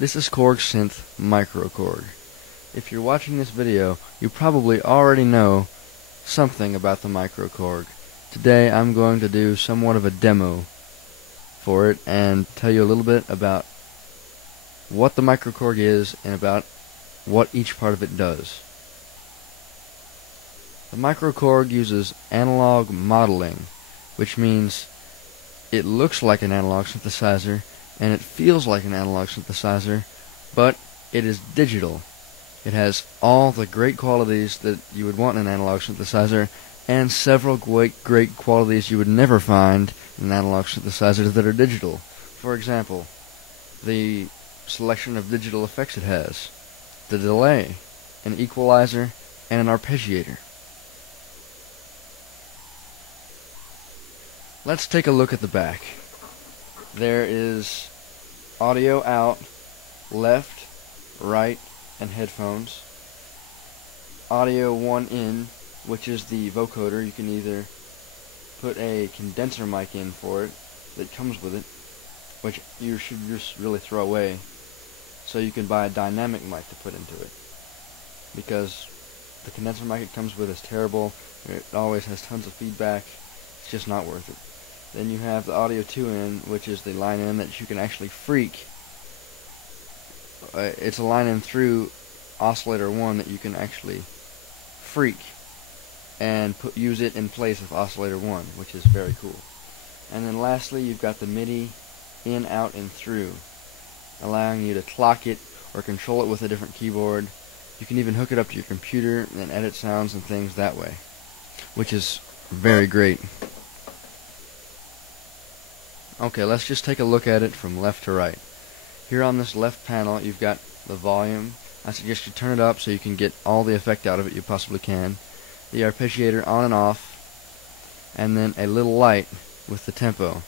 This is Korg Synth Microkorg. If you're watching this video, you probably already know something about the Microkorg. Today I'm going to do somewhat of a demo for it and tell you a little bit about what the Microkorg is and about what each part of it does. The Microkorg uses analog modeling, which means it looks like an analog synthesizer and it feels like an analog synthesizer, but it is digital. It has all the great qualities that you would want in an analog synthesizer and several great qualities you would never find in an analog synthesizer that are digital. For example, the selection of digital effects it has, the delay, an equalizer, and an arpeggiator. Let's take a look at the back. There is audio out, left, right, and headphones. Audio 1 in, which is the vocoder. You can either put a condenser mic in for it that comes with it, which you should just really throw away, so you can buy a dynamic mic to put into it, because the condenser mic it comes with is terrible. It always has tons of feedback. It's just not worth it. Then you have the audio 2 in, which is the line in that you can actually freak. It's a line in through oscillator 1 that you can actually freak and use it in place of oscillator 1, which is very cool. And then lastly, you've got the MIDI in, out, and through, allowing you to clock it or control it with a different keyboard. You can even hook it up to your computer and edit sounds and things that way, which is very great. Okay, let's just take a look at it from left to right. Here on this left panel, you've got the volume. I suggest you turn it up so you can get all the effect out of it you possibly can. The arpeggiator on and off, and then a little light with the tempo.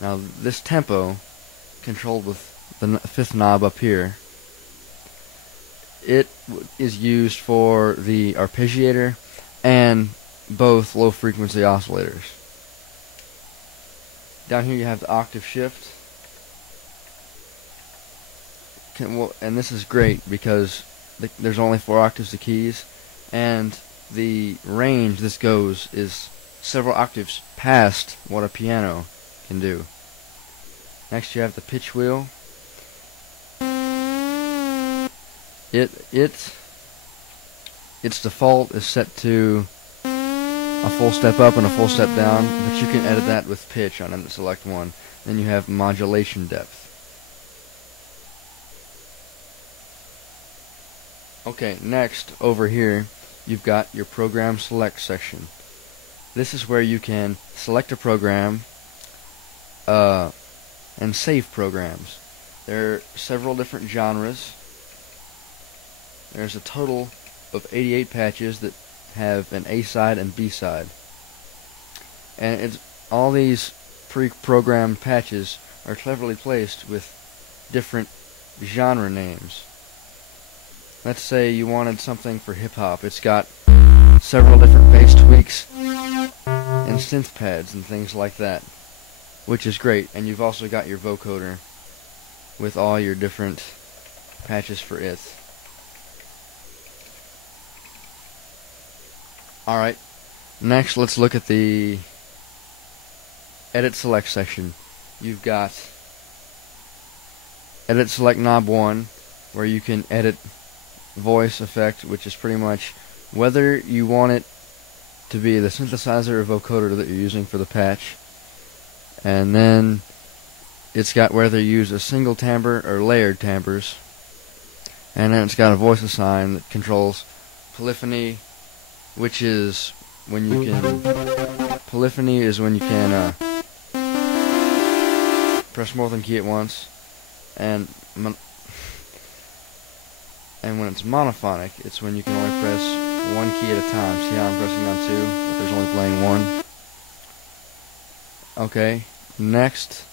Now this tempo, controlled with the fifth knob up here, it is used for the arpeggiator and both low frequency oscillators. Down here you have the octave shift. And this is great because there's only 4 octaves of keys, and the range this goes is several octaves past what a piano can do. Next you have the pitch wheel. Its default is set to a full step up and a full step down, but you can edit that with pitch on it. Select one. Then you have modulation depth. Okay, next over here you've got your program select section. This is where you can select a program and save programs. There are several different genres. There's a total of 88 patches that have an A side and B side, and all these pre-programmed patches are cleverly placed with different genre names. Let's say you wanted something for hip-hop. It's got several different bass tweaks and synth pads and things like that, which is great. And you've also got your vocoder with all your different patches for it. Alright, next let's look at the edit select section. You've got edit select knob 1, where you can edit voice effect, which is pretty much whether you want it to be the synthesizer or vocoder that you're using for the patch. And then it's got whether you use a single timbre or layered timbres. And then it's got a voice assign that controls polyphony, which is when you can press more than key at once, and when it's monophonic, it's when you can only press 1 key at a time. See how I'm pressing on 2, but there's only playing 1. Okay, next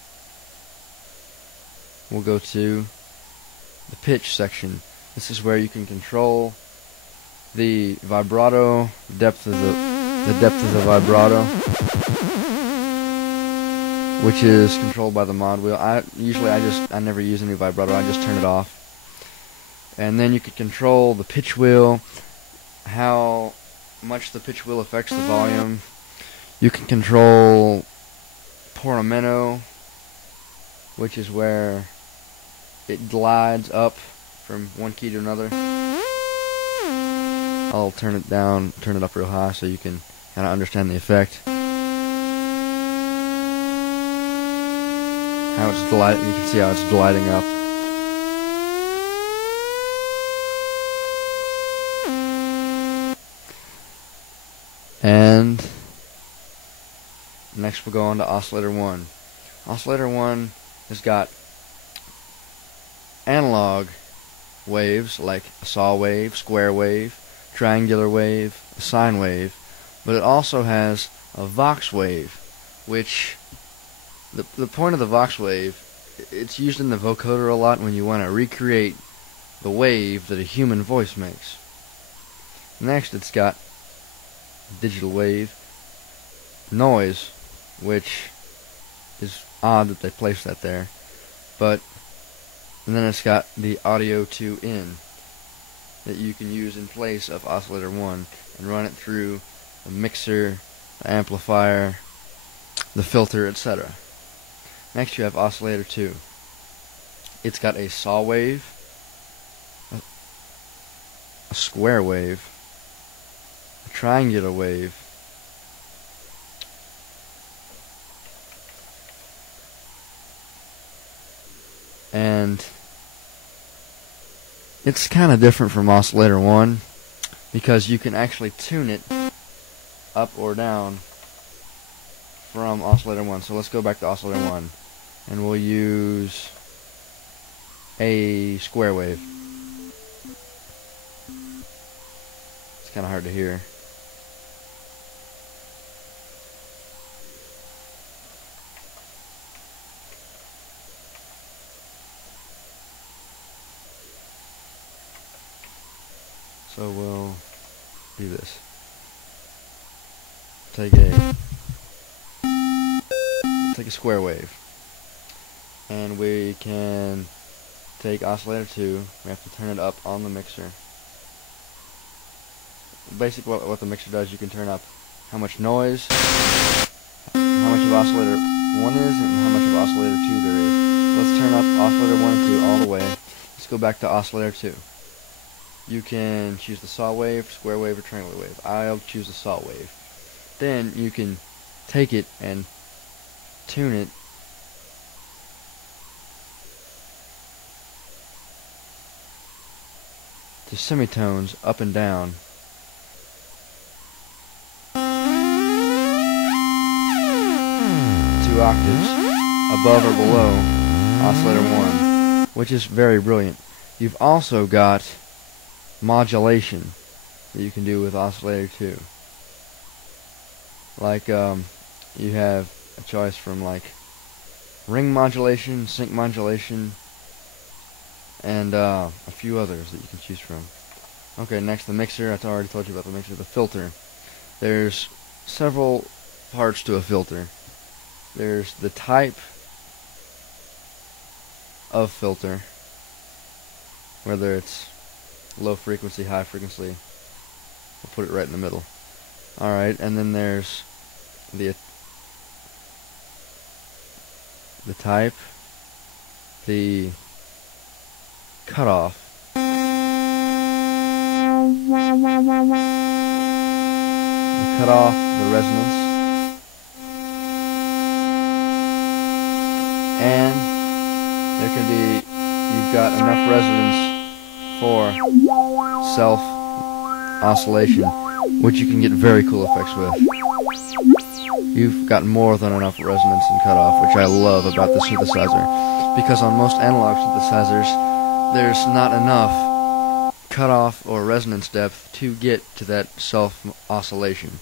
we'll go to the pitch section. This is where you can control the vibrato, the depth of the vibrato, which is controlled by the mod wheel. I never use any vibrato. I just turn it off. And then you can control the pitch wheel, how much the pitch wheel affects the volume. You can control portamento, which is where it glides up from one key to another. I'll turn it down, turn it up real high so you can kind of understand the effect. How it's gliding, you can see how it's gliding up. And next we'll go on to oscillator 1. Oscillator 1 has got analog waves like a saw wave, square wave, triangular wave, a sine wave, but it also has a Vox wave, which the point of the Vox wave, it's used in the vocoder a lot when you want to recreate the wave that a human voice makes. Next, it's got digital wave, noise, which is odd that they placed that there, and then it's got the audio 2 in that you can use in place of oscillator 1 and run it through the mixer, the amplifier, the filter, etc. Next you have oscillator 2. It's got a saw wave, a square wave, a triangular wave, and it's kind of different from oscillator 1 because you can actually tune it up or down from oscillator 1. So let's go back to oscillator 1 and we'll use a square wave. It's kind of hard to hear. So we'll do this. Take a square wave, and we can take oscillator 2. We have to turn it up on the mixer. Basically, what the mixer does, you can turn up how much noise, how much of oscillator 1 is, and how much of oscillator 2 there is. So let's turn up oscillator 1 and 2 all the way. Let's go back to oscillator 2. You can choose the saw wave, square wave, or triangular wave. I'll choose the saw wave. Then you can take it and tune it to semitones up and down. 2 octaves above or below oscillator 1, which is very brilliant. You've also got modulation that you can do with oscillator 2. Like you have a choice from like ring modulation, sync modulation, and a few others that you can choose from. Okay, next the mixer. I already told you about the mixer. The filter. There's several parts to a filter. There's the type of filter, whether it's low frequency, high frequency. We'll put it right in the middle. Alright, and then there's the type, the cutoff, the resonance, and there can be, you've got enough resonance for self oscillation, which you can get very cool effects with. You've got more than enough resonance and cutoff, which I love about the synthesizer, because on most analog synthesizers there's not enough cutoff or resonance depth to get to that self oscillation.